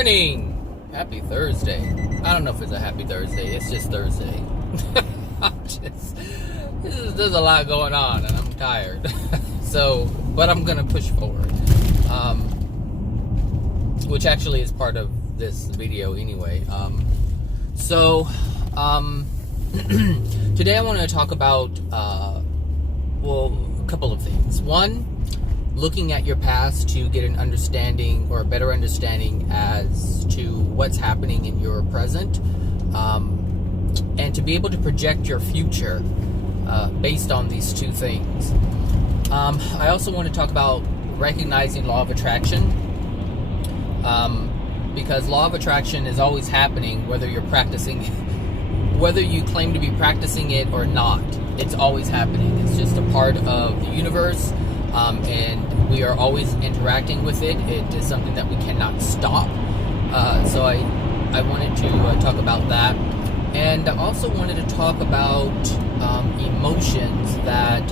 morning! Happy Thursday. I don't know if it's a happy Thursday. It's just Thursday. There's a lot going on and I'm tired. But I'm going to push forward. Which actually is part of this video anyway. Today I want to talk about, a couple of things. One, looking at your past to get an understanding or a better understanding as to what's happening in your present, and to be able to project your future based on these two things. I also want to talk about recognizing law of attraction, because law of attraction is always happening whether you're practicing, whether you claim to be practicing it or not. It's always happening. It's just a part of the universe. And we are always interacting with it. It is something that we cannot stop. So I wanted to talk about that. And I also wanted to talk about emotions that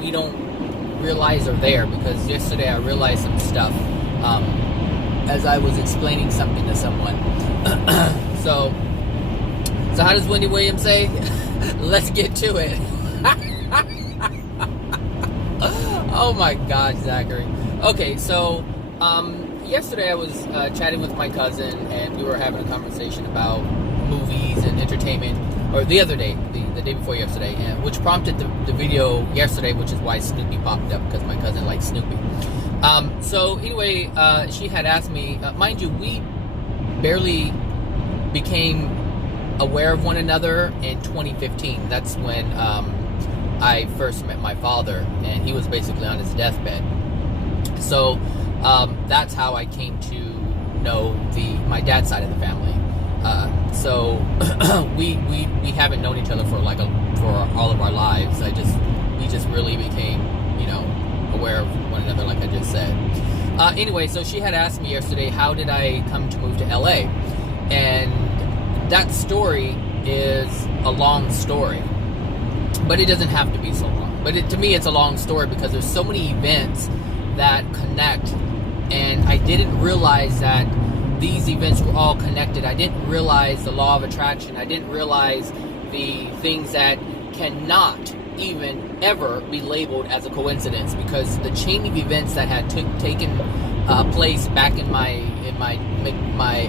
we don't realize are there. Because yesterday I realized some stuff as I was explaining something to someone. So how does Wendy Williams say? Let's get to it. Oh my God, Zachary. Okay, so yesterday I was chatting with my cousin, and we were having a conversation about movies and entertainment, or the other day, the day before yesterday, and which prompted the video yesterday, which is why Snoopy popped up, because my cousin likes Snoopy. So anyway, she had asked me, mind you, we barely became aware of one another in 2015. That's when I first met my father, and he was basically on his deathbed. So that's how I came to know my dad's side of the family. So we haven't known each other for all of our lives. We just really became, aware of one another, like I just said. Anyway, so she had asked me yesterday, how did I come to move to LA? And that story is a long story. But it doesn't have to be so long. But to me, it's a long story because there's so many events that connect. And I didn't realize that these events were all connected. I didn't realize the law of attraction. I didn't realize the things that cannot even ever be labeled as a coincidence, because the chain of events that had taken place back in my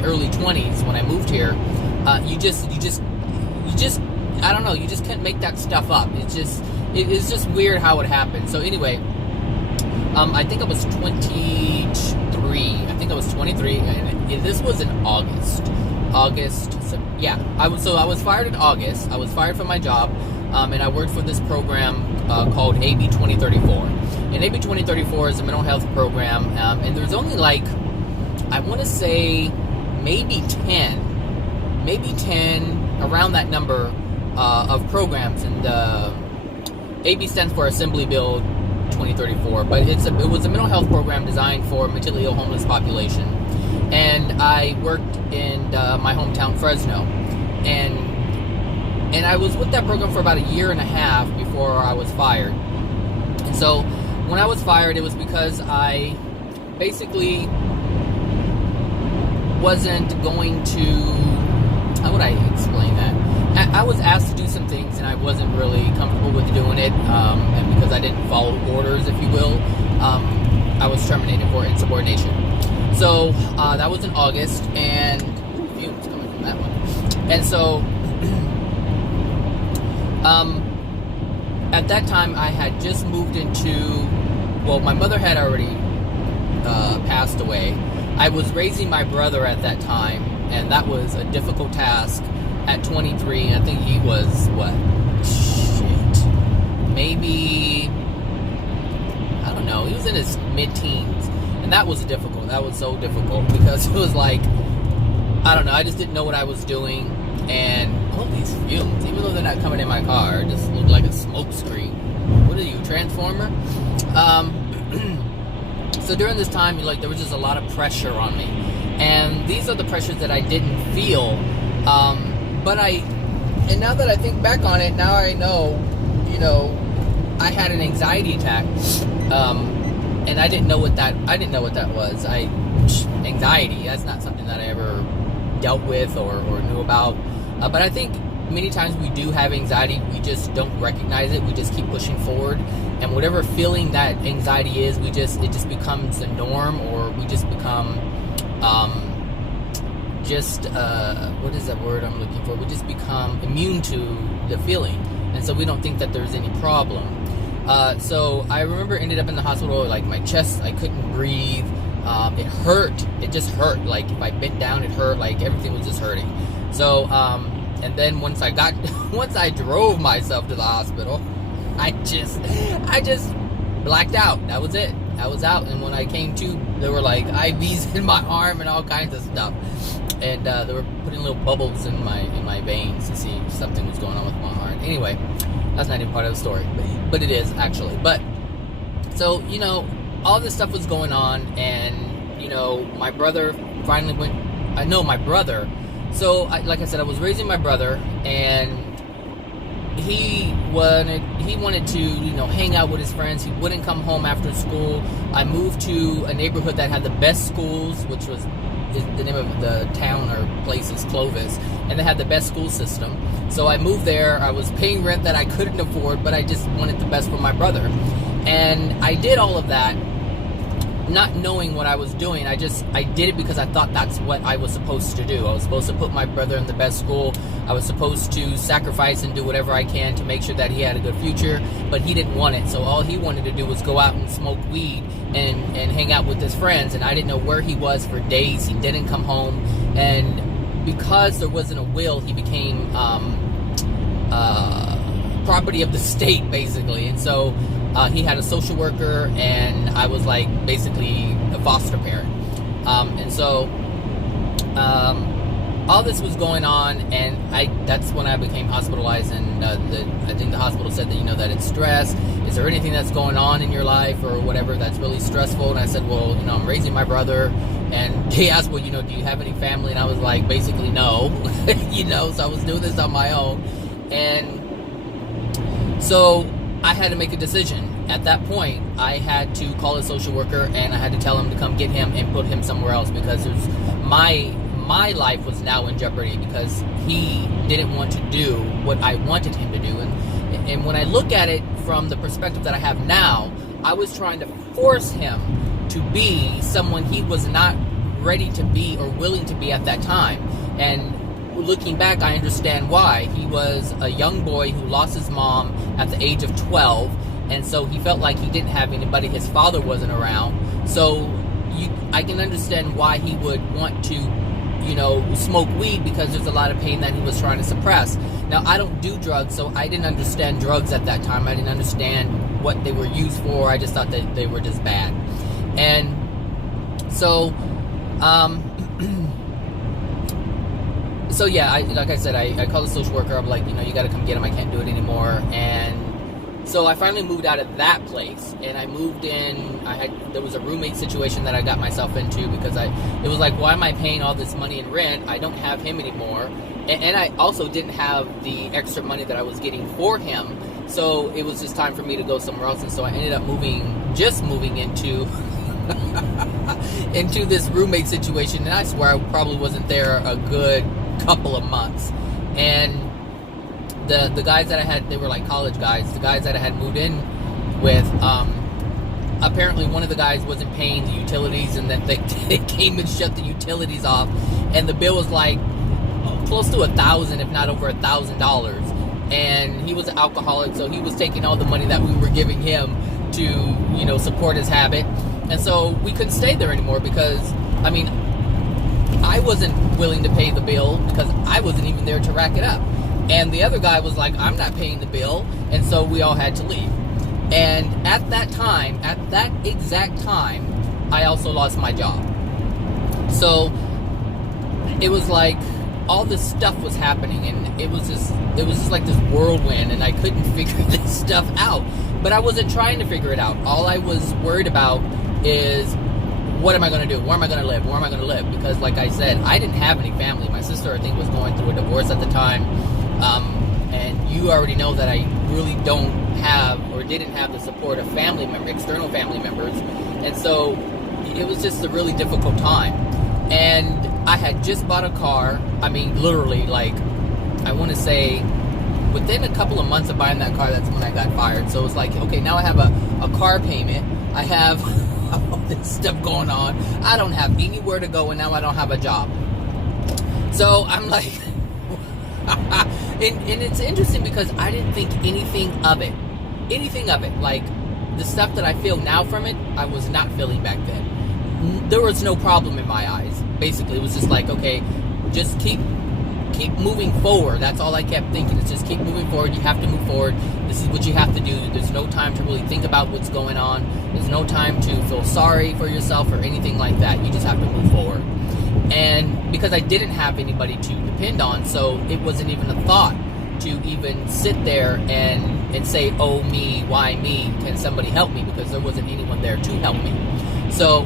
early 20s when I moved here, you just I don't know, you just can't make that stuff up. It's just weird how it happened. So anyway, I think I was 23. I was 23, and this was in August. So yeah, I was fired in August. I was fired from my job, and I worked for this program called AB 2034. And AB 2034 is a mental health program, and there's only I want to say maybe 10 around that number of programs, and AB stands for Assembly Bill 2034, but it was a mental health program designed for mentally ill homeless population. And I worked in my hometown Fresno, and I was with that program for about a year and a half before I was fired. And so when I was fired, it was because I basically wasn't going to, how would I explain that? I was asked to do some things, and I wasn't really comfortable with doing it, and because I didn't follow orders, if you will, I was terminated for insubordination. So that was in August, and fumes coming from that one. And so at that time, I had just moved into, my mother had already passed away. I was raising my brother at that time, and that was a difficult task. At 23, I think he was, maybe, I don't know, he was in his mid-teens, and that was so difficult, because it was I don't know, I just didn't know what I was doing, and all these fumes, even though they're not coming in my car, it just looked like a smoke screen. What are you, Transformer? So during this time, there was just a lot of pressure on me, and these are the pressures that I didn't feel, and now that I think back on it, now I know, I had an anxiety attack, and I didn't know what that was. anxiety. That's not something that I ever dealt with or knew about. But I think many times we do have anxiety, we just don't recognize it. We just keep pushing forward, and whatever feeling that anxiety is, it just becomes the norm, or we just become what is that word I'm looking for? We just become immune to the feeling, and so we don't think that there's any problem. So I remember ended up in the hospital, like my chest, I couldn't breathe. It hurt. It just hurt. Like if I bent down, it hurt. Like everything was just hurting. So, and then once I drove myself to the hospital, I just blacked out. That was it. I was out. And when I came to, there were like IVs in my arm and all kinds of stuff. And they were putting little bubbles in my veins to see if something was going on with my heart. Anyway, that's not even part of the story, but it is actually. But so, all this stuff was going on, and my brother finally went. I know my brother. So, like I said, I was raising my brother, and he wanted to hang out with his friends. He wouldn't come home after school. I moved to a neighborhood that had the best schools, which was the name of the town or place is Clovis, and they had the best school system. So I moved there. I was paying rent that I couldn't afford, but I just wanted the best for my brother, and I did all of that not knowing what I was doing. I did it because I thought that's what I was supposed to do. I was supposed to put my brother in the best school. I was supposed to sacrifice and do whatever I can to make sure that he had a good future, but he didn't want it. So all he wanted to do was go out and smoke weed and hang out with his friends, and I didn't know where he was for days. He didn't come home, and because there wasn't a will, he became property of the state, basically. And so he had a social worker, and I was like basically a foster parent. And so all this was going on, and that's when I became hospitalized. And I think the hospital said that that it's stress. Is there anything that's going on in your life or whatever that's really stressful? And I said, well, I'm raising my brother. And they asked, well, do you have any family? And I was like, basically no. So I was doing this on my own. And so I had to make a decision. At that point, I had to call a social worker, and I had to tell him to come get him and put him somewhere else, because my life was now in jeopardy because he didn't want to do what I wanted him to do. And when I look at it from the perspective that I have now, I was trying to force him to be someone he was not ready to be or willing to be at that time. And looking back, I understand why. He was a young boy who lost his mom at the age of 12, and so he felt like he didn't have anybody. His father wasn't around. So I can understand why he would want to smoke weed, because there's a lot of pain that he was trying to suppress. Now, I don't do drugs, so I didn't understand drugs at that time. I didn't understand what they were used for. I just thought that they were just bad. And so, like I said, I called the social worker. I'm like, you got to come get him. I can't do it anymore. And so I finally moved out of that place, and I moved in. There was a roommate situation that I got myself into, because it was like, why am I paying all this money in rent? I don't have him anymore, and I also didn't have the extra money that I was getting for him. So it was just time for me to go somewhere else, and so I ended up moving into into this roommate situation, and I swear I probably wasn't there a good couple of months. And the guys that I had, they were like college guys. The guys that I had moved in with, apparently one of the guys wasn't paying the utilities, and then they came and shut the utilities off, and the bill was like close to $1,000, if not over $1,000. And he was an alcoholic, so he was taking all the money that we were giving him to support his habit. And so we couldn't stay there anymore, because I wasn't willing to pay the bill, because I wasn't even there to rack it up. And the other guy was like, I'm not paying the bill. And so we all had to leave. And at that exact time, I also lost my job. So it was like all this stuff was happening, and it was just like this whirlwind, and I couldn't figure this stuff out. But I wasn't trying to figure it out. All I was worried about is, what am I going to do? Where am I going to live? Where am I going to live? Because like I said, I didn't have any family. My sister, I think, was going through a divorce at the time. And you already know that I really don't have, or didn't have, the support of external family members. And so it was just a really difficult time. And I had just bought a car. I mean, literally, like, I want to say within a couple of months of buying that car, that's when I got fired. So it was like, okay, now I have a car payment. I have all this stuff going on. I don't have anywhere to go, and now I don't have a job. So I'm like, and it's interesting because I didn't think anything of it. Like, the stuff that I feel now from it, I was not feeling back then. There was no problem in my eyes. Basically, it was just like, okay, just keep moving forward. That's all I kept thinking. It's just keep moving forward. You have to move forward. This is what you have to do. There's no time to really think about what's going on. There's no time to feel sorry for yourself or anything like that. You just have to move forward. And because I didn't have anybody to depend on, so it wasn't even a thought to even sit there and say, oh, me, why me? Can somebody help me? Because there wasn't anyone there to help me,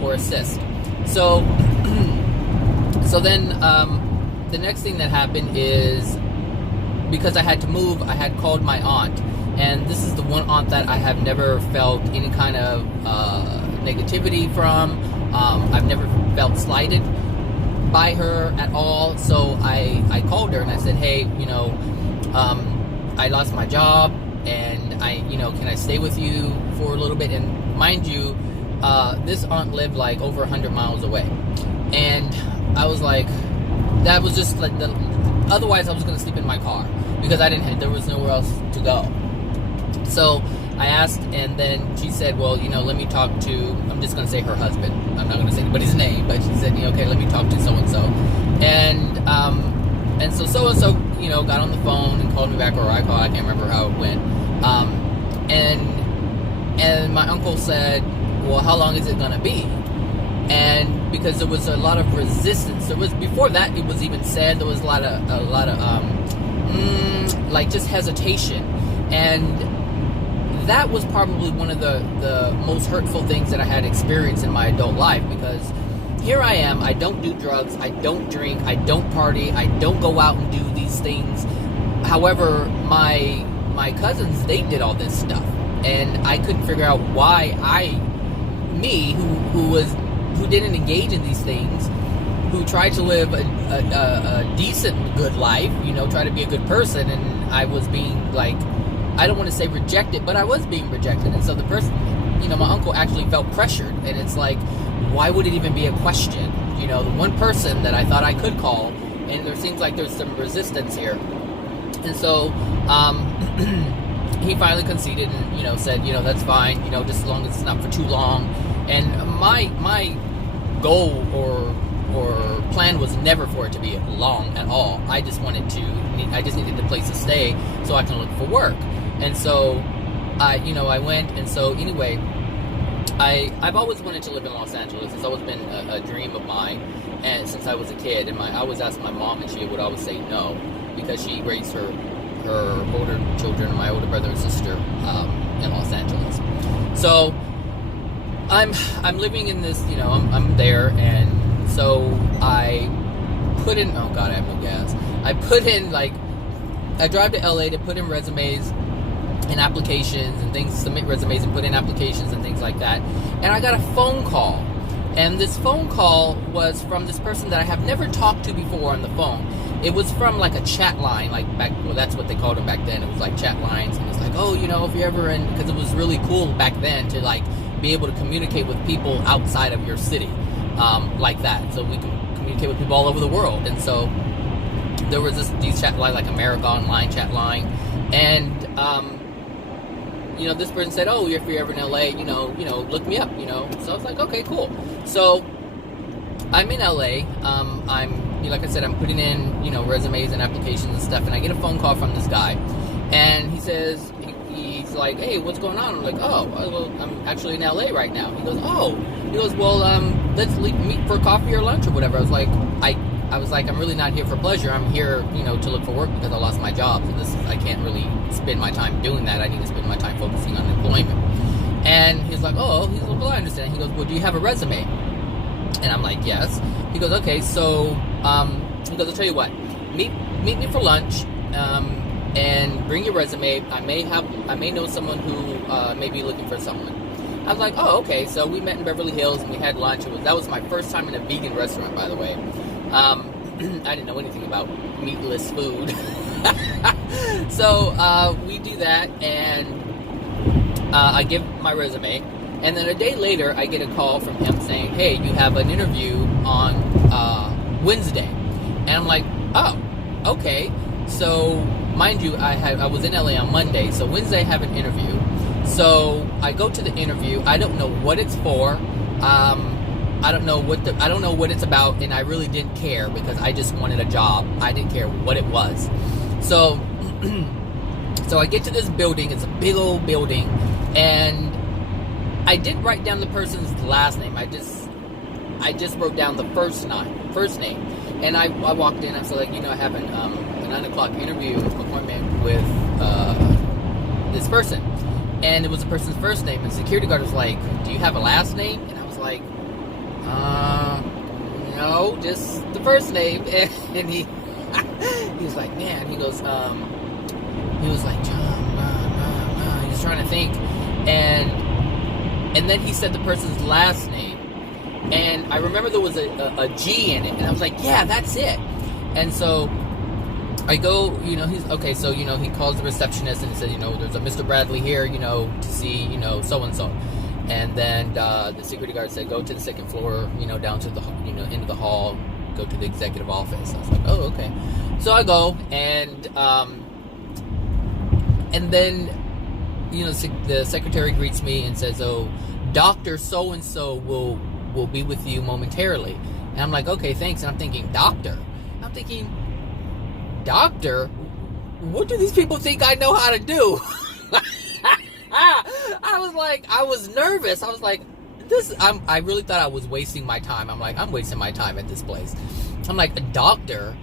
or assist. So then the next thing that happened is, because I had to move, I had called my aunt. And this is the one aunt that I have never felt any kind of negativity from. I've never felt slighted by her at all. So I called her and I said, hey, I lost my job, and can I stay with you for a little bit? And mind you, this aunt lived like over 100 miles away. And I was like, that was just like otherwise I was going to sleep in my car because there was nowhere else to go. So I asked, and then she said, well, let me talk to, I'm just going to say her husband. I'm not going to say anybody's name, but she said, okay, let me talk to so-and-so. And so so-and-so, got on the phone and called me back, or I called, I can't remember how it went. And my uncle said, well, how long is it going to be? And because there was a lot of resistance, before that it was even said, there was a lot of like just hesitation. And that was probably one of the most hurtful things that I had experienced in my adult life, because here I am, I don't do drugs, I don't drink, I don't party, I don't go out and do these things. However, my cousins, they did all this stuff, and I couldn't figure out why me, who didn't engage in these things, who tried to live a decent, good life, try to be a good person, and I was being like, I don't want to say rejected, but I was being rejected. And so the person, my uncle actually felt pressured. And it's like, why would it even be a question? The one person that I thought I could call, and there seems like there's some resistance here. And so he finally conceded and, said, that's fine, just as long as it's not for too long. And my goal or plan was never for it to be long at all. I just needed a place to stay so I can look for work. And so I went, and so anyway, I've always wanted to live in Los Angeles. It's always been a dream of mine, and since I was a kid, and I always asked my mom, and she would always say no, because she raised her older children, my older brother and sister, in Los Angeles. So I'm living in this, I'm there, and so I put in, oh God, I have no gas. I drive to LA to put in resumes and applications and things, submit resumes and put in applications and things like that. And I got a phone call. And this phone call was from this person that I have never talked to before on the phone. It was from like a chat line, like that's what they called them back then. It was like chat lines. And it's like, oh, if you're ever in, because it was really cool back then to like be able to communicate with people outside of your city, like that. So we can communicate with people all over the world. And so there was these chat line, like America Online chat line. And, this person said, oh, if you're ever in LA, look me up, So I was like, okay, cool. So I'm in LA. Like I said, I'm putting in, resumes and applications and stuff. And I get a phone call from this guy. And he says, he's like, hey, what's going on? I'm like, oh, well, I'm actually in LA right now. He goes, oh. He goes, well, let's meet for coffee or lunch or whatever. I was like, I'm really not here for pleasure. I'm here, to look for work because I lost my job. So I can't really spend my time doing that. I need to spend my time focusing on employment. And he's like, oh, well, I understand. He goes, well, do you have a resume? And I'm like, yes. He goes, okay, so, he goes, I'll tell you what, meet me for lunch, and bring your resume. I may know someone who may be looking for someone. I was like, oh, okay. So we met in Beverly Hills and we had lunch. That was my first time in a vegan restaurant, by the way. I didn't know anything about meatless food. So we do that, and I give my resume. And then a day later, I get a call from him saying, hey, you have an interview on Wednesday. And I'm like, oh, okay. So, mind you, I was in LA on Monday, so Wednesday I have an interview. So I go to the interview. I don't know what it's for. I don't know what it's about, and I really didn't care because I just wanted a job. I didn't care what it was. So, so I get to this building. It's a big old building, and I didn't write down the person's last name. I just wrote down the first name. And I walked in. I was like, I have a 9 o'clock interview appointment with this person. And it was the person's first name. And the security guard was like, do you have a last name? And I was like, no, just the first name. And he was like, man, he was like, John, he was trying to think. And then he said the person's last name. And I remember there was a G in it. And I was like, yeah, that's it. And so I go, he's okay. So, he calls the receptionist and he says, there's a Mr. Bradley here, to see, so-and-so. And then the security guard said, go to the second floor, down to the, into the hall, go to the executive office. I was like, oh, okay. So I go, and then, the secretary greets me and says, oh, Dr. So-and-so will be with you momentarily. And I'm like, okay, thanks. And I'm thinking, doctor? I'm thinking, doctor? What do these people think I know how to do? I was nervous. I was like, I really thought I was wasting my time. I'm like, I'm wasting my time at this place. I'm like, a doctor?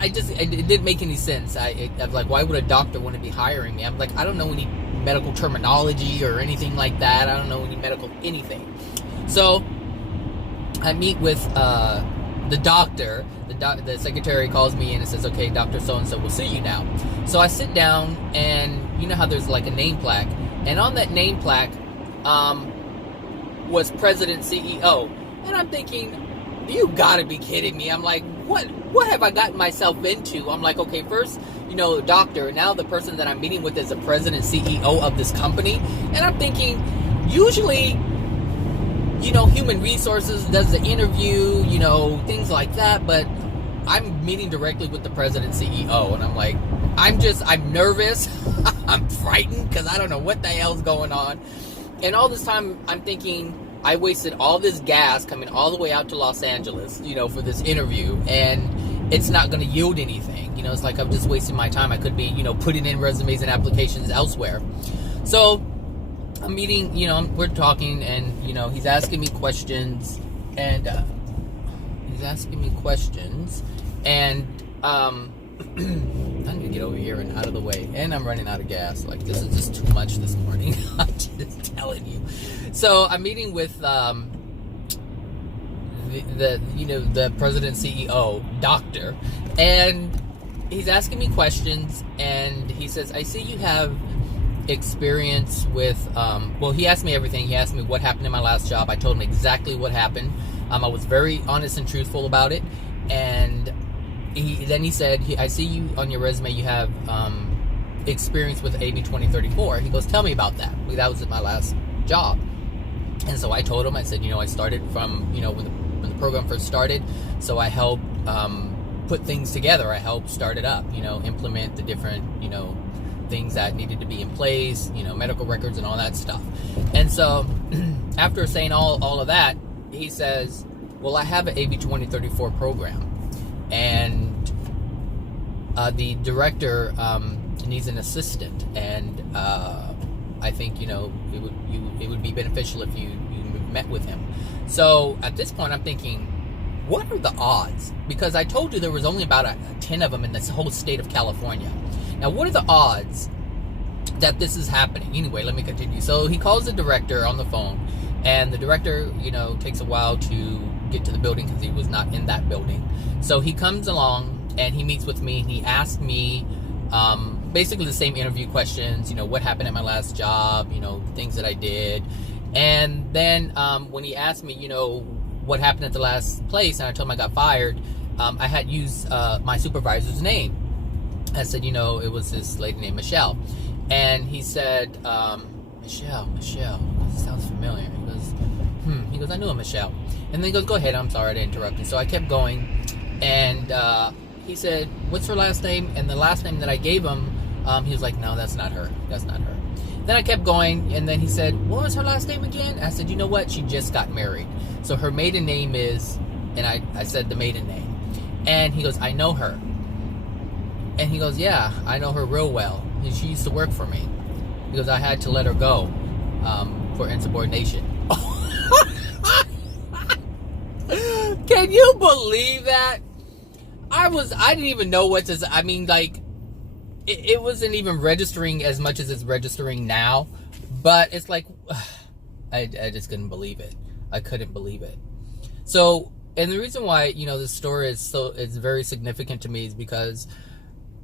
It didn't make any sense. I was like, why would a doctor want to be hiring me? I'm like, I don't know any medical terminology or anything like that. I don't know any medical anything. So I meet with the doctor. The secretary calls me in and says, okay, Dr. So-and-so will see you now. So I sit down, and you know how there's like a name plaque, and on that name plaque was President CEO. And I'm thinking, you gotta be kidding me. I'm like, what have I gotten myself into? I'm like, okay, first, doctor, now the person that I'm meeting with is the president CEO of this company. And I'm thinking, usually, human resources does the interview, things like that, but I'm meeting directly with the president CEO, and I'm like, I'm nervous, I'm frightened, because I don't know what the hell's going on. And all this time, I'm thinking, I wasted all this gas coming all the way out to Los Angeles, for this interview, and it's not going to yield anything. It's like I'm just wasting my time. I could be, putting in resumes and applications elsewhere. So I'm meeting, we're talking, and, he's asking me questions, and, I need to get over here and out of the way, and I'm running out of gas. Like, this is just too much this morning. I'm just telling you. So I'm meeting with, the president CEO, doctor, and he's asking me questions, and he says, I see you have experience with, he asked me everything. He asked me what happened in my last job. I told him exactly what happened. I was very honest and truthful about it. And he said, I see you on your resume, you have experience with AB 2034. He goes, tell me about that. That was my last job. And so I told him, I said, I started from, when the program first started. So I helped put things together. I helped start it up, implement the different, things that needed to be in place, medical records and all that stuff. And so after saying all of that, he says, well, I have an AB 2034 program, and the director needs an assistant, and I think it would be beneficial if you met with him. So at this point, I'm thinking, what are the odds? Because I told you there was only about 10 of them in this whole state of California. Now, what are the odds that this is happening? Anyway, let me continue. So he calls the director on the phone, and the director, takes a while to get to the building because he was not in that building. So he comes along, and he meets with me, and he asked me basically the same interview questions, what happened at my last job, things that I did. And then when he asked me, what happened at the last place, and I told him I got fired, I had used my supervisor's name. I said, it was this lady named Michelle. And he said, Michelle, this sounds familiar. He goes, I knew a Michelle. And then he goes, go ahead, I'm sorry to interrupt you. So I kept going, and he said, what's her last name? And the last name that I gave him, he was like, no, that's not her. Then I kept going, and then he said, what was her last name again? I said, you know what? She just got married. So her maiden name is, and I said the maiden name. And he goes, I know her. And he goes, yeah, I know her real well. She used to work for me. He goes, I had to let her go for insubordination. Can you believe that? I didn't even know what to say. I mean, like, it wasn't even registering as much as it's registering now. But it's like, I just couldn't believe it. I couldn't believe it. So, and the reason why, this story is very significant to me is because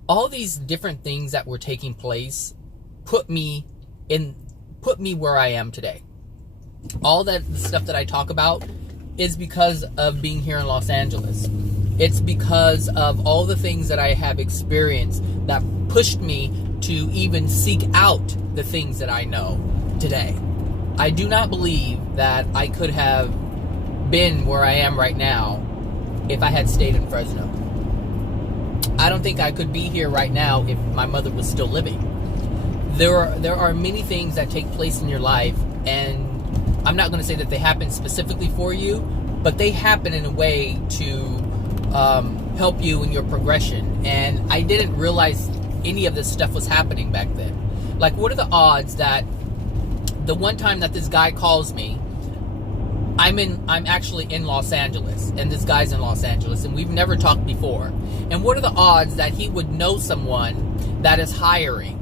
all these different things that were taking place put me where I am today. All that stuff that I talk about is because of being here in Los Angeles. It's because of all the things that I have experienced that pushed me to even seek out the things that I know today. I do not believe that I could have been where I am right now if I had stayed in Fresno. I don't think I could be here right now if my mother was still living. There are many things that take place in your life, and I'm not going to say that they happen specifically for you, but they happen in a way to help you in your progression. And I didn't realize any of this stuff was happening back then. Like, what are the odds that the one time that this guy calls me, I'm actually in Los Angeles, and this guy's in Los Angeles, and we've never talked before. And what are the odds that he would know someone that is hiring?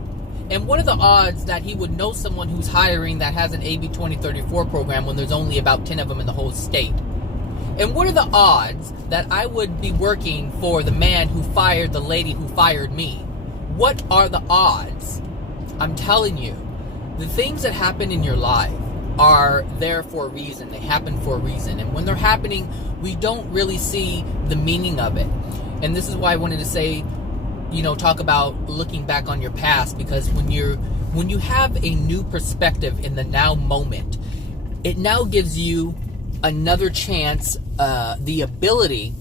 And what are the odds that he would know someone who's hiring that has an AB 2034 program when there's only about 10 of them in the whole state? And what are the odds that I would be working for the man who fired the lady who fired me? What are the odds? I'm telling you, the things that happen in your life are there for a reason. They happen for a reason. And when they're happening, we don't really see the meaning of it. And this is why I wanted to say, talk about looking back on your past, because when you have a new perspective in the now moment, it now gives you another chance, the ability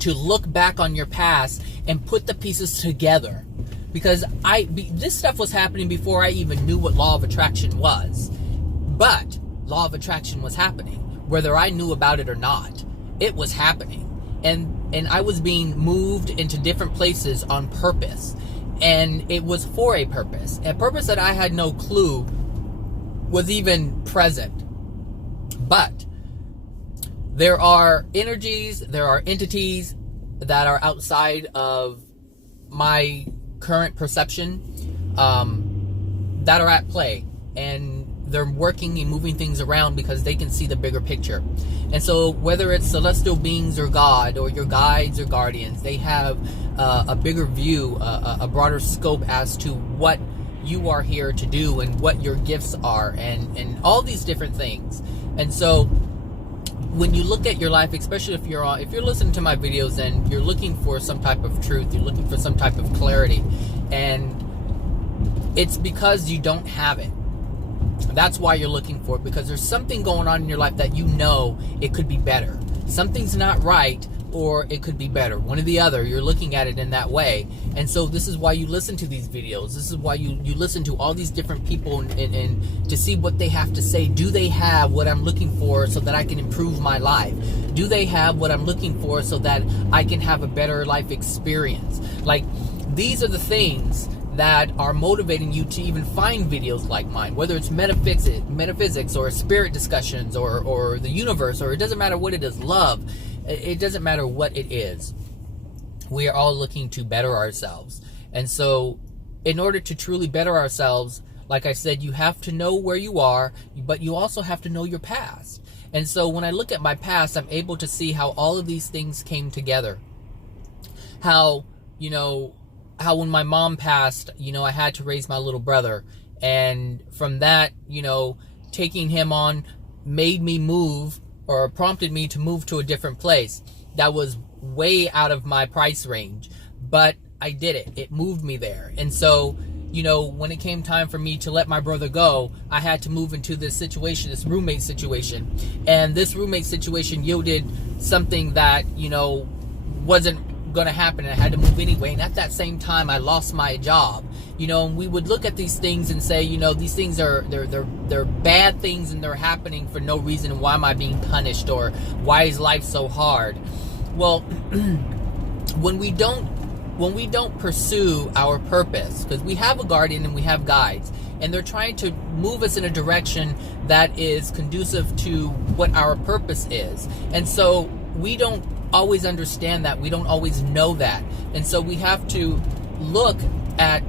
to look back on your past and put the pieces together. Because this stuff was happening before I even knew what law of attraction was. But law of attraction was happening, whether I knew about it or not. It was happening. And I was being moved into different places on purpose. And it was for a purpose that I had no clue was even present. But there are energies, there are entities that are outside of my current perception that are at play. And they're working and moving things around because they can see the bigger picture. And so whether it's celestial beings or God or your guides or guardians, they have a bigger view, a broader scope as to what you are here to do and what your gifts are and all these different things. And so when you look at your life, especially if you're listening to my videos and you're looking for some type of truth, you're looking for some type of clarity, and it's because you don't have it. That's why you're looking for it, because there's something going on in your life that it could be better. Something's not right, or it could be better. One or the other. You're looking at it in that way. And so this is why you listen to these videos. This is why you listen to all these different people and to see what they have to say. Do they have what I'm looking for so that I can improve my life? Do they have what I'm looking for so that I can have a better life experience? Like, these are the things that are motivating you to even find videos like mine, whether it's metaphysics or spirit discussions or the universe, or it doesn't matter what it is, love. It doesn't matter what it is. We are all looking to better ourselves. And so in order to truly better ourselves, like I said, you have to know where you are, but you also have to know your past. And so when I look at my past, I'm able to see how all of these things came together. How when my mom passed, I had to raise my little brother. And from that, taking him on made me move, or prompted me to move to a different place that was way out of my price range. But I did it. It moved me there. And so, you know, when it came time for me to let my brother go, I had to move into this situation, this roommate situation. And this roommate situation yielded something that, you know, wasn't going to happen, and I had to move anyway. And at that same time, I lost my job. You know, and we would look at these things and say, you know, these things are they're bad things, and they're happening for no reason. And why am I being punished, or why is life so hard? Well, when we don't pursue our purpose, because we have a guardian and we have guides, and they're trying to move us in a direction that is conducive to what our purpose is. And so we don't always understand that. We don't always know that. And so we have to look at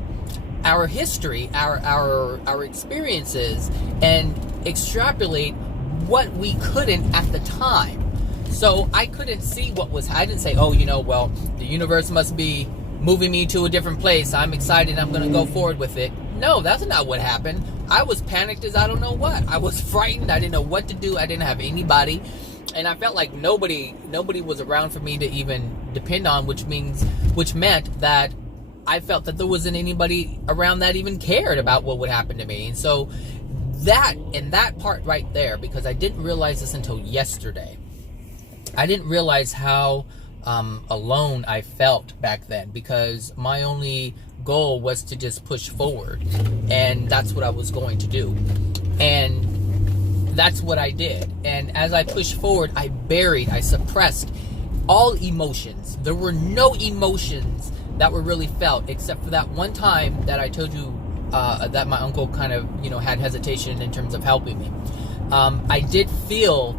our history, our experiences, and extrapolate what we couldn't at the time. So I couldn't see I didn't say, oh, you know, well, the universe must be moving me to a different place. I'm excited. I'm going to go forward with it. No, that's not what happened. I was panicked as I don't know what. I was frightened. I didn't know what to do. I didn't have anybody. And I felt like nobody was around for me to even depend on, which meant that I felt that there wasn't anybody around that even cared about what would happen to me. And so that part right there, because I didn't realize this until yesterday, I didn't realize how alone I felt back then, because my only goal was to just push forward, and that's what I was going to do. And that's what I did. And as I pushed forward, I suppressed all emotions. There were no emotions that were really felt, except for that one time that I told you that my uncle kind of, you know, had hesitation in terms of helping me. I did feel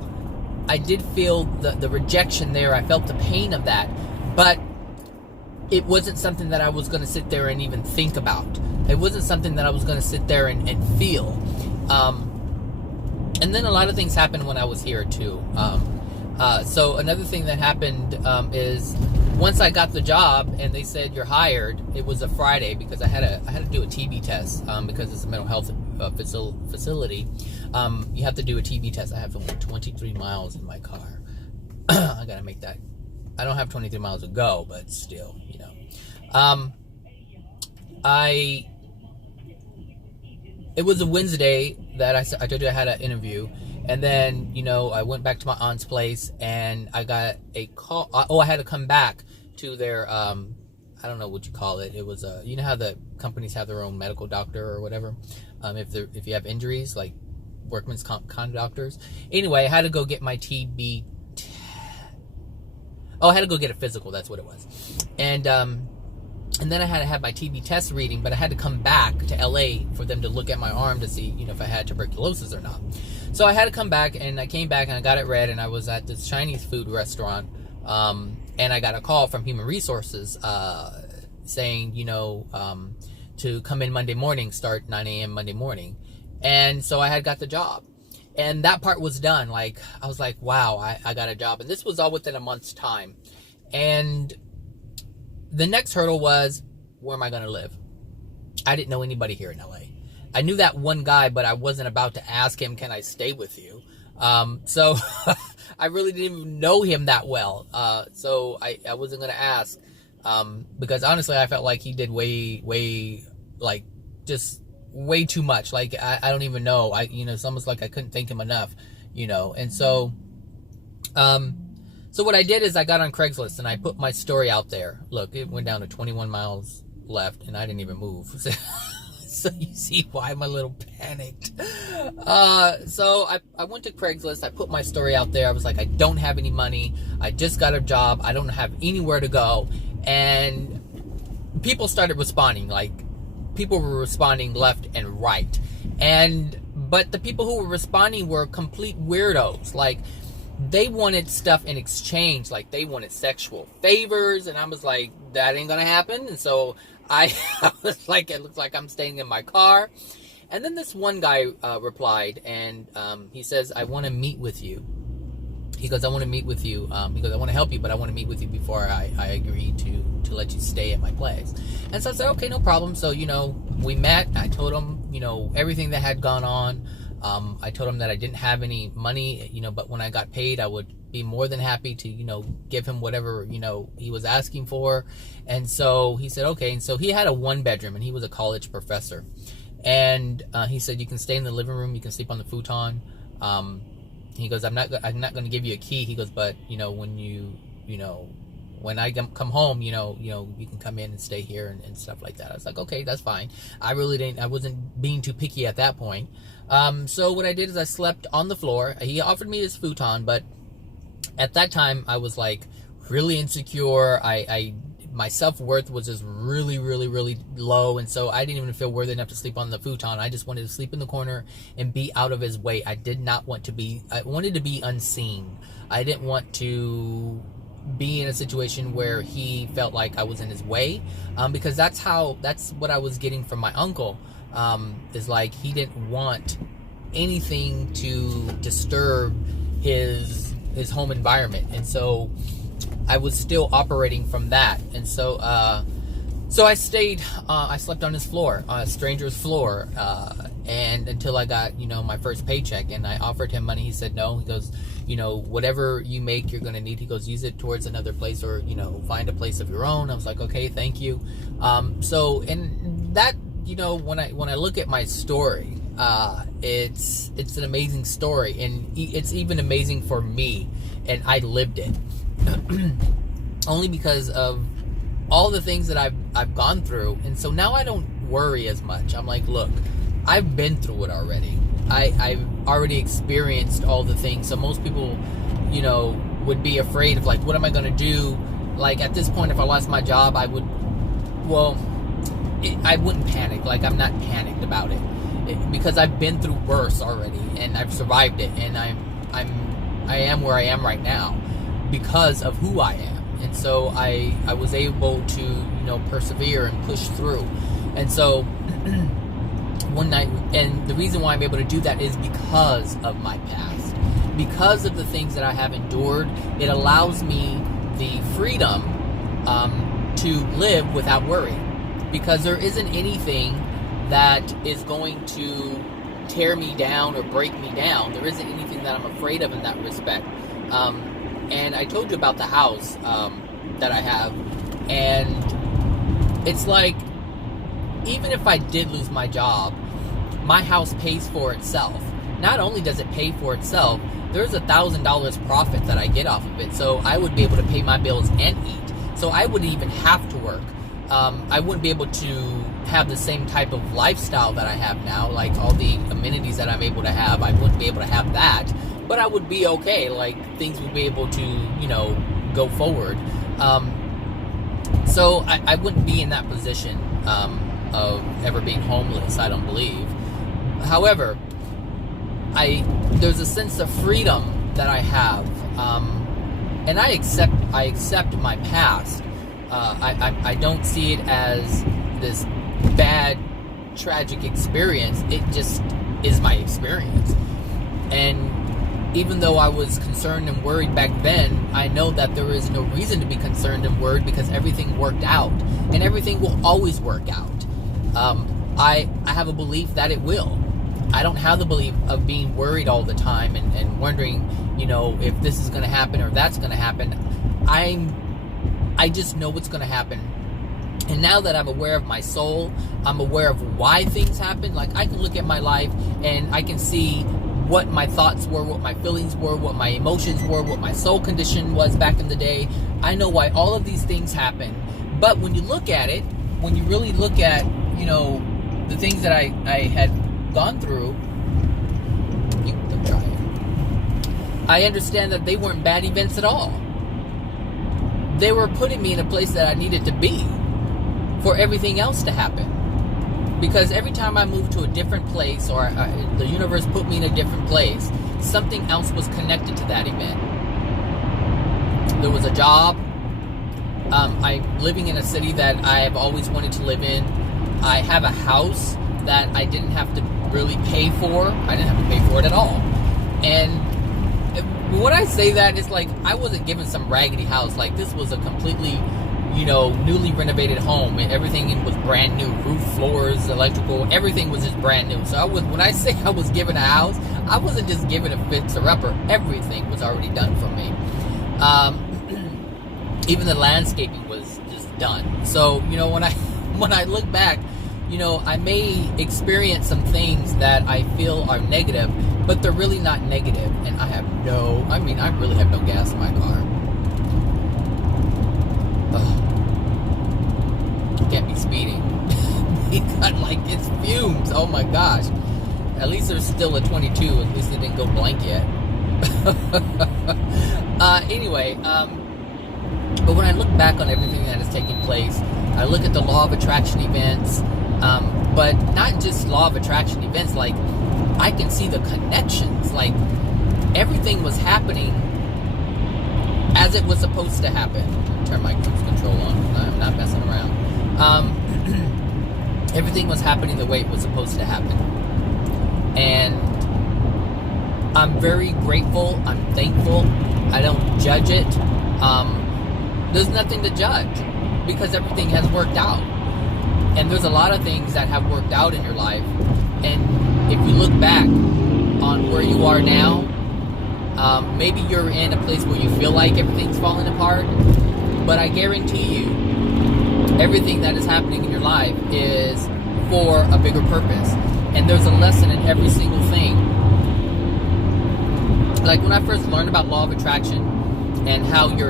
the rejection there. I felt the pain of that, but it wasn't something that I was going to sit there and even think about. It wasn't something that I was going to sit there and feel. And then a lot of things happened when I was here too. So another thing that happened is once I got the job and they said you're hired, it was a Friday, because I had to do a TB test because it's a mental health facility. You have to do a TB test. I have only 23 miles in my car. I gotta make that. I don't have 23 miles to go, but still, you know. It was a Wednesday that I told you I had an interview, and then, you know, I went back to my aunt's place, and I got a call. I had to come back to their, I don't know what you call it. It was, you know how the companies have their own medical doctor or whatever, if you have injuries, like workman's comp doctors. Anyway, I had to go get my TB. I had to go get a physical. That's what it was, and then I had to have my TB test reading, but I had to come back to LA for them to look at my arm to see, you know, if I had tuberculosis or not. So I had to come back, and I came back and I got it read, and I was at this Chinese food restaurant, and I got a call from Human Resources saying, you know, to come in Monday morning, start 9 a.m. Monday morning. And so I had got the job. And that part was done. Like, I was like, wow, I got a job. And this was all within a month's time. And the next hurdle was, where am I going to live? I didn't know anybody here in LA. I knew that one guy, but I wasn't about to ask him, can I stay with you? So I really didn't even know him that well. So I wasn't going to ask, because honestly, I felt like he did way, like, just way too much. Like, I don't even know. It's almost like I couldn't thank him enough, you know? And so, so what I did is I got on Craigslist and I put my story out there. Look, it went down to 21 miles left and I didn't even move. So you see why I'm a little panicked. So I went to Craigslist. I put my story out there. I was like, I don't have any money. I just got a job. I don't have anywhere to go. And people started responding. Like, people were responding left and right. But the people who were responding were complete weirdos. Like, they wanted stuff in exchange. Like, they wanted sexual favors. And I was like, that ain't gonna happen. And so I was like, it looks like I'm staying in my car. And then this one guy replied, and he says, I want to meet with you. He goes, I want to meet with you. He goes, I want to help you, but I want to meet with you before I agree to let you stay at my place. And so I said, okay, no problem. So, we met. I told him, everything that had gone on. I told him that I didn't have any money, but when I got paid, I would be more than happy to, give him whatever, he was asking for. And so he said, okay. And so he had a 1-bedroom, and he was a college professor. And he said, you can stay in the living room, you can sleep on the futon. He goes, I'm not going to give you a key. He goes, but when I come home, you can come in and stay here and stuff like that. I was like, okay, that's fine. I wasn't being too picky at that point. So what I did is I slept on the floor. He offered me his futon, but at that time I was like really insecure. My self-worth was just really, really, really low. And so I didn't even feel worthy enough to sleep on the futon. I just wanted to sleep in the corner and be out of his way. I wanted to be unseen. I didn't want to be in a situation where he felt like I was in his way, because that's what I was getting from my uncle, is like he didn't want anything to disturb his home environment. And so I was still operating from that. And so I slept on his floor, on a stranger's floor, and until I got my first paycheck. And I offered him money. He said no. He goes, whatever you make, you're going to need. He goes, use it towards another place, or, find a place of your own. I was like, okay, thank you. So, and that, when I look at my story, it's an amazing story, and it's even amazing for me, and I lived it only because of all the things that I've gone through. And so now I don't worry as much. I'm like, look, I've been through it already. I've already experienced all the things. So most people, would be afraid of like, what am I going to do? Like at this point, if I lost my job, I wouldn't panic. Like I'm not panicked about it because I've been through worse already, and I've survived it. And I am where I am right now because of who I am. And so I was able to, persevere and push through. And so one night, and the reason why I'm able to do that is because of my past, because of the things that I have endured. It allows me the freedom to live without worry, because there isn't anything that is going to tear me down or break me down. There isn't anything that I'm afraid of in that respect. And I told you about the house that I have, and it's like, even if I did lose my job, my house pays for itself. Not only does it pay for itself, there's $1,000 profit that I get off of it. So I would be able to pay my bills and eat. So I wouldn't even have to work. I wouldn't be able to have the same type of lifestyle that I have now, like all the amenities that I'm able to have. I wouldn't be able to have that, but I would be okay. Like things would be able to, go forward. So I wouldn't be in that position of ever being homeless, I don't believe. However, there's a sense of freedom that I have, and I accept my past. I don't see it as this bad, tragic experience. It just is my experience. And even though I was concerned and worried back then, I know that there is no reason to be concerned and worried, because everything worked out, and everything will always work out. I have a belief that it will. I don't have the belief of being worried all the time and wondering, if this is going to happen or that's going to happen. I just know what's going to happen. And now that I'm aware of my soul, I'm aware of why things happen. Like I can look at my life and I can see what my thoughts were, what my feelings were, what my emotions were, what my soul condition was back in the day. I know why all of these things happen. But when you look at it, when you really look at, the things that I had gone through, I understand that they weren't bad events at all. They were putting me in a place that I needed to be for everything else to happen. Because every time I moved to a different place, or the universe put me in a different place, something else was connected to that event. There was a job. I'm living in a city that I have always wanted to live in. I have a house that I didn't have to really pay for. I didn't have to pay for it at all. And when I say that, it's like I wasn't given some raggedy house. Like this was a completely newly renovated home, and everything was brand new. Roof, floors, electrical, everything was just brand new. So when I say I was given a house, I wasn't just given a fixer-upper. Everything was already done for me. Even the landscaping was just done. So, when I look back, I may experience some things that I feel are negative, but they're really not negative. And I really have no gas in my car. Can't be speeding. It's fumes. Oh my gosh. At least there's still a 22. At least it didn't go blank yet. Anyway, but when I look back on everything that has taken place, I look at the law of attraction events, but not just law of attraction events. I can see the connections. Everything was happening as it was supposed to happen. Turn my cruise control on. I'm not messing around. Everything was happening the way it was supposed to happen. And I'm very grateful. I'm thankful. I don't judge it. There's nothing to judge because everything has worked out. And there's a lot of things that have worked out in your life. And if you look back on where you are now, maybe you're in a place where you feel like everything's falling apart. But I guarantee you, everything that is happening in your life is for a bigger purpose. And there's a lesson in every single thing. When I first learned about law of attraction and how when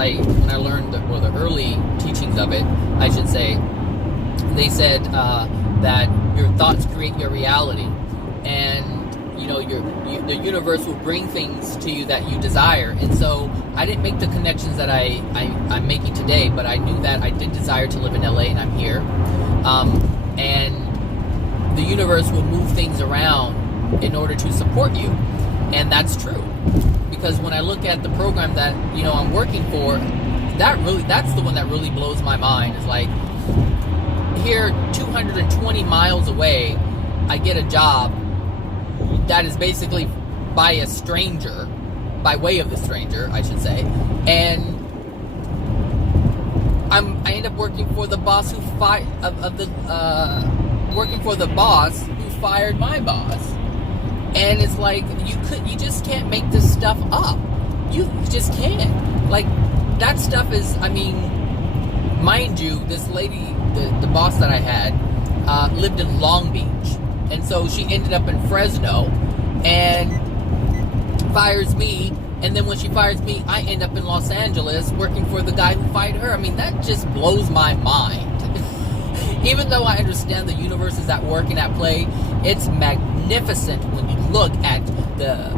I learned the early teachings of it, I should say, they said that your thoughts create your reality. And the universe will bring things to you that you desire. And so I didn't make the connections that I'm making today, but I knew that I did desire to live in LA, and I'm here. And the universe will move things around in order to support you. And that's true. Because when I look at the program that, I'm working for, that's the one that really blows my mind. It's here 220 miles away, I get a job that is basically by a stranger, by way of the stranger, I should say, and I end up working for the boss working for the boss who fired my boss, and it's you just can't make this stuff up. You just can't. That stuff is, mind you, this lady, the boss that I had, lived in Long Beach. And so she ended up in Fresno and fires me. And then when she fires me, I end up in Los Angeles working for the guy who fired her. That just blows my mind. Even though I understand the universe is at work and at play, it's magnificent when you look at the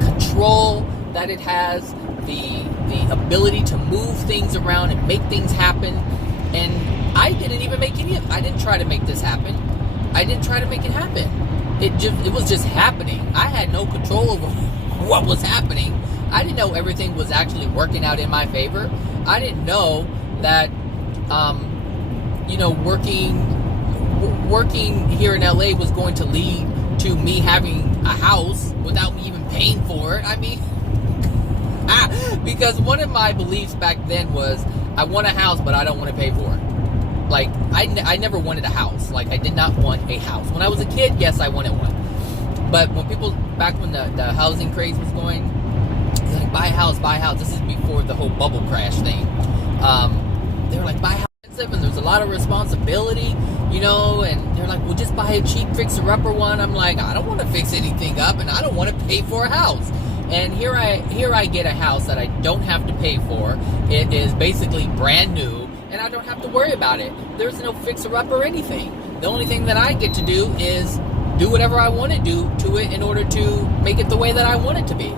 control that it has, the ability to move things around and make things happen. And I didn't even make I didn't try to make this happen. I didn't try to make it happen. It was just happening. I had no control over what was happening. I didn't know everything was actually working out in my favor. I didn't know that, working here in LA was going to lead to me having a house without me even paying for it. Because one of my beliefs back then was, I want a house, but I don't want to pay for it. I never wanted a house. I did not want a house. When I was a kid, yes, I wanted one. But back when the housing craze was going, it's buy a house, buy a house. This is before the whole bubble crash thing. They were buy a house, and there's a lot of responsibility, and they're well, just buy a cheap fixer-upper one. I'm I don't want to fix anything up, and I don't want to pay for a house. And here I get a house that I don't have to pay for. It is basically brand new, and I don't have to worry about it. There's no fixer-up or anything. The only thing that I get to do is do whatever I want to do to it in order to make it the way that I want it to be.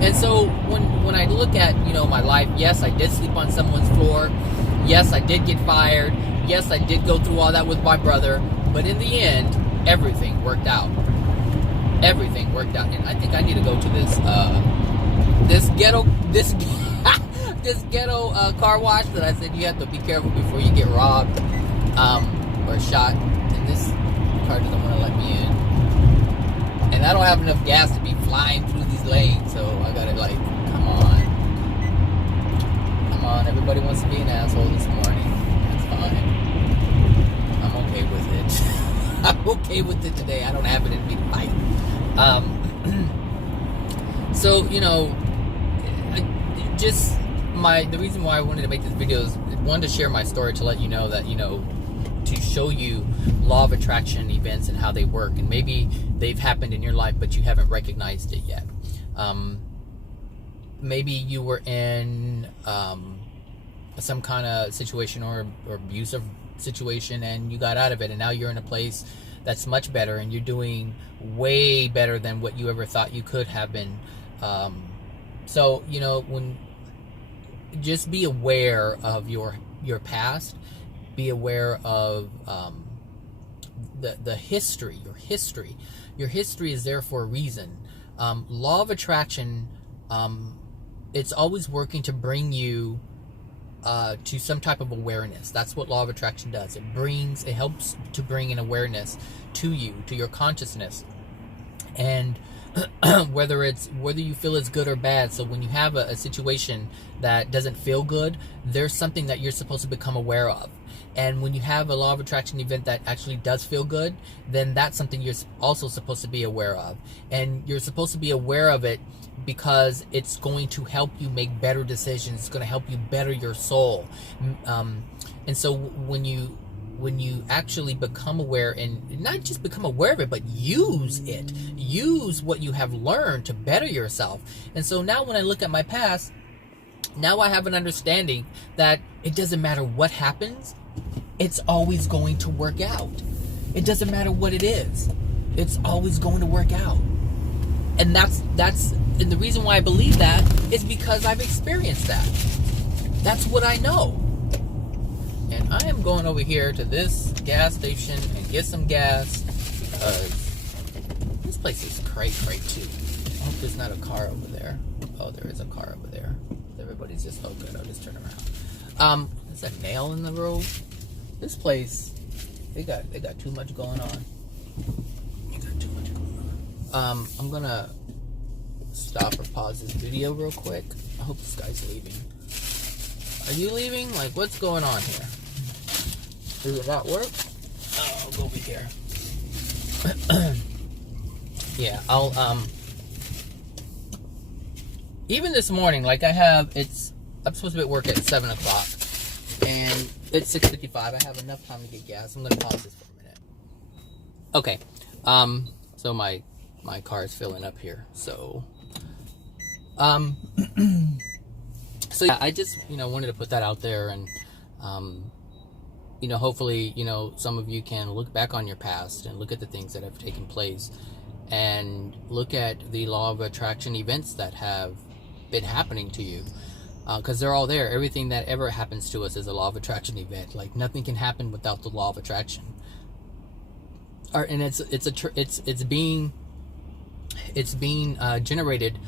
And so when I look at, my life, yes, I did sleep on someone's floor. Yes, I did get fired. Yes, I did go through all that with my brother. But in the end, everything worked out. Everything worked out. And I think I need to go to this ghetto car wash that I said you have to be careful before you get robbed or shot. And this car doesn't want to let me in. And I don't have enough gas to be flying through these lanes, so I gotta come on. on. Everybody wants to be an asshole this morning. That's fine. I'm okay with it. I'm okay with it today. I don't have it in me to fight. So, the reason why I wanted to make this video is one, to share my story, to let you know that, to show you law of attraction events and how they work, and maybe they've happened in your life but you haven't recognized it yet. Maybe you were in some kind of situation or abusive situation and you got out of it, and now you're in a place that's much better and you're doing way better than what you ever thought you could have been. So when just be aware of your past, be aware of the history. Your history is there for a reason. Law of attraction, it's always working to bring you to some type of awareness. That's what law of attraction does. It helps to bring an awareness to you, to your consciousness. And whether you feel it's good or bad. So when you have a situation that doesn't feel good, there's something that you're supposed to become aware of. And when you have a law of attraction event that actually does feel good, then that's something you're also supposed to be aware of. And you're supposed to be aware of it because it's going to help you make better decisions. It's going to help you better your soul. And so when you actually become aware, and not just become aware of it, but use what you have learned to better yourself. And so now when I look at my past, now I have an understanding that it doesn't matter what happens, it's always going to work out. It doesn't matter what it is, it's always going to work out. And and the reason why I believe that is because I've experienced that. That's what I know. And I am going over here to this gas station and get some gas, because this place is cray too. I hope there's not a car over there. Oh, there is a car over there. Everybody's just, oh good, I'll just turn around. Is that nail in the road? This place, they got too much going on. I'm gonna stop or pause this video real quick. I hope this guy's leaving. Are you leaving? Like, what's going on here? Does it not work? Oh, I'll go over here. Yeah, I'll, even this morning, like I'm supposed to be at work at 7 o'clock, and it's 6:55. I have enough time to get gas. I'm going to pause this for a minute. Okay, so my car is filling up here, so, so yeah, I just, wanted to put that out there, and, hopefully, some of you can look back on your past and look at the things that have taken place and look at the law of attraction events that have been happening to you, because they're all there. Everything that ever happens to us is a law of attraction event. Like, nothing can happen without the law of attraction. And it's being generated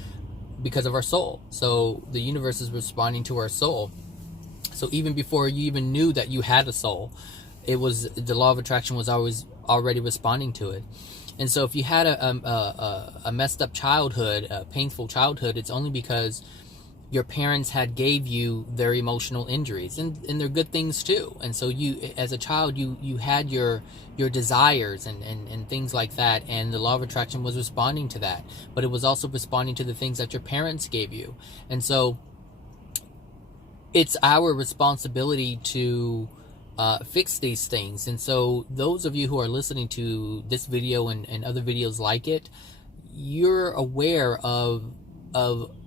because of our soul. So the universe is responding to our soul. So even before you even knew that you had a soul, the law of attraction was always already responding to it. And so if you had a messed up childhood, a painful childhood, it's only because your parents had gave you their emotional injuries, and they're good things too. And so you, as a child, you had your desires and things like that, and the law of attraction was responding to that, but it was also responding to the things that your parents gave you. And so it's our responsibility to fix these things. And so those of you who are listening to this video and other videos like it, you're aware of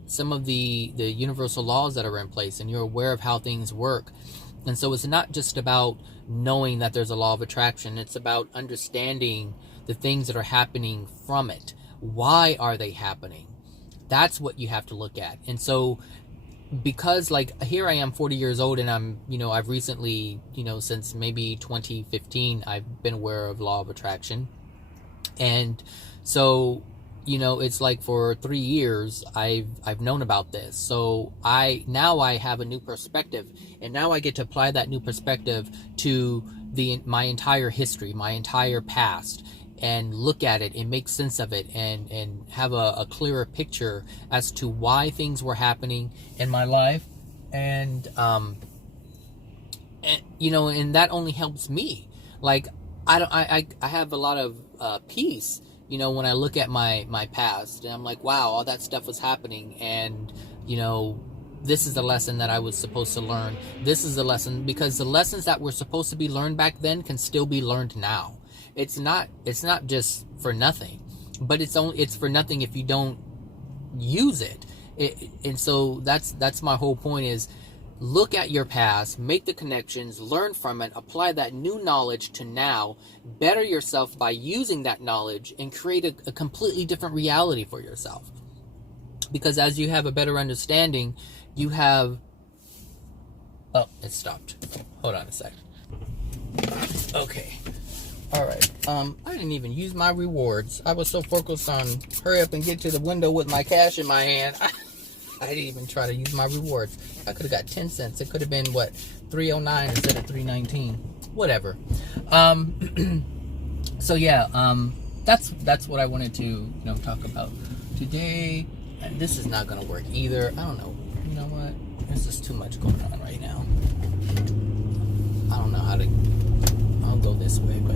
some of the universal laws that are in place, and you're aware of how things work. And so it's not just about knowing that there's a law of attraction, it's about understanding the things that are happening from it. Why are they happening? That's what you have to look at. And so, because like here I am 40 years old, and I'm, I've recently, since maybe 2015, I've been aware of law of attraction. And so, it's like for 3 years I've known about this. So now I have a new perspective, and now I get to apply that new perspective to my entire history, my entire past, and look at it and make sense of it, and have a clearer picture as to why things were happening in my life And you know, and that only helps me. Like, I have a lot of peace, you know, when I look at my past, and I'm like, wow, all that stuff was happening, and you know, this is a lesson that I was supposed to learn. This is a lesson, because the lessons that were supposed to be learned back then can still be learned now. It's not just for nothing, but it's for nothing if you don't use it. And so that's my whole point is, look at your past, make the connections, learn from it, apply that new knowledge to now, better yourself by using that knowledge, and create a completely different reality for yourself. Because as you have a better understanding, you have... Oh, it stopped. Hold on a sec. Okay. Alright. I didn't even use my rewards. I was so focused on hurry up and get to the window with my cash in my hand. I didn't even try to use my rewards. I could have got 10 cents. It could have been, what, $3.09 instead of $3.19. Whatever. So yeah, that's what I wanted to, you know, talk about today. And this is not going to work either. I don't know. You know what? There's just too much going on right now. I don't know how to... I'll go this way, but...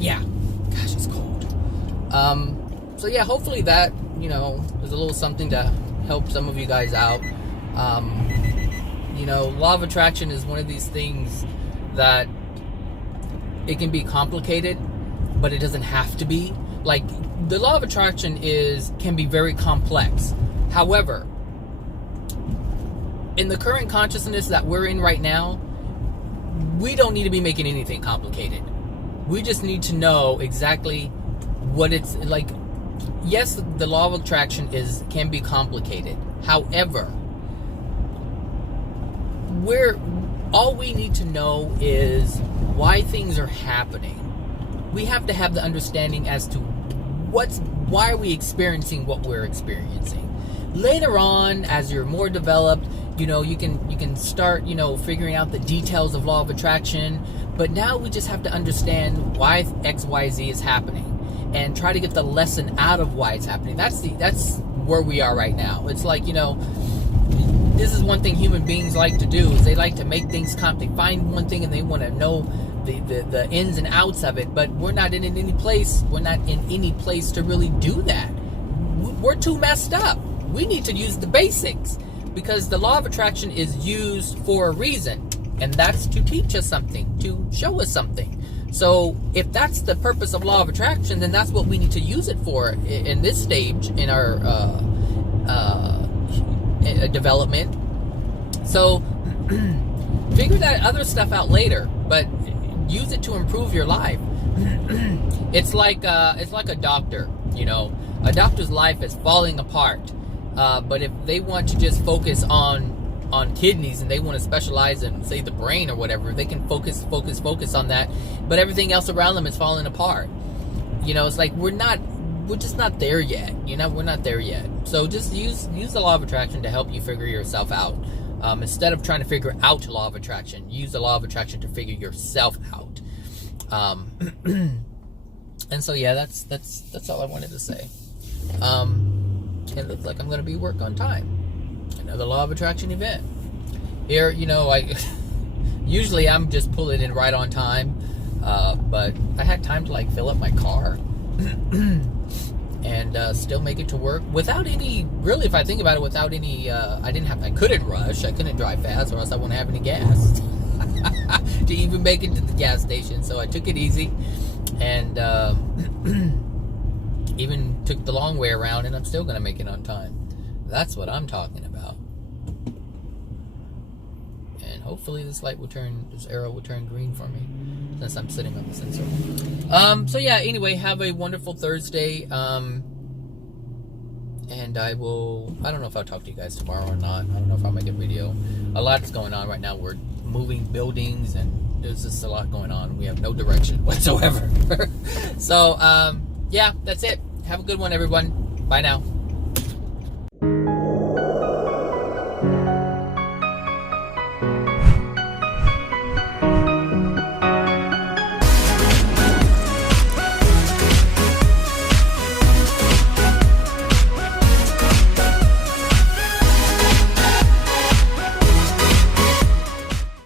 yeah. Gosh, it's cold. So yeah, hopefully that, you know, is a little something to help some of you guys out. You know, law of attraction is one of these things that it can be complicated, but it doesn't have to be. Like, the law of attraction can be very complex. However, in the current consciousness that we're in right now, we don't need to be making anything complicated. We just need to know exactly what it's like. Yes, the law of attraction can be complicated. However, all we need to know is why things are happening. We have to have the understanding as to why are we experiencing what we're experiencing. Later on, as you're more developed, you know, you can start, you know, figuring out the details of law of attraction. But now we just have to understand why X, Y, Z is happening, and try to get the lesson out of why it's happening. That's where we are right now. It's like, you know, this is one thing human beings like to do, is they like to make things they find one thing and they want to know the ins and outs of it, but we're not in any place to really do that. We're too messed up. We need to use the basics, because the law of attraction is used for a reason, and that's to teach us something, to show us something. So if that's the purpose of law of attraction, then that's what we need to use it for in this stage in our development. So figure that other stuff out later, but use it to improve your life. It's like a doctor. You know, a doctor's life is falling apart, but if they want to just focus on kidneys, and they want to specialize in, say, the brain or whatever, they can focus on that, but everything else around them is falling apart. You know, it's like we're just not there yet. You know, we're not there yet. So just use the law of attraction to help you figure yourself out. Instead of trying to figure out law of attraction, use the law of attraction to figure yourself out. And so yeah, that's all I wanted to say. It looks like I'm going to be work on time. Another law of attraction event. Here, you know, usually I'm just pulling in right on time, but I had time to like fill up my car and still make it to work without any, really, if I think about it, without any, I couldn't rush, I couldn't drive fast, or else I wouldn't have any gas to even make it to the gas station. So I took it easy, and even took the long way around, and I'm still going to make it on time. That's what I'm talking about. And hopefully this arrow will turn green for me, since I'm sitting on the sensor. So yeah, anyway, have a wonderful Thursday. And I don't know if I'll talk to you guys tomorrow or not. I don't know if I'll make a video. A lot's going on right now. We're moving buildings, and there's just a lot going on. We have no direction whatsoever. So, yeah, that's it. Have a good one, everyone. Bye now.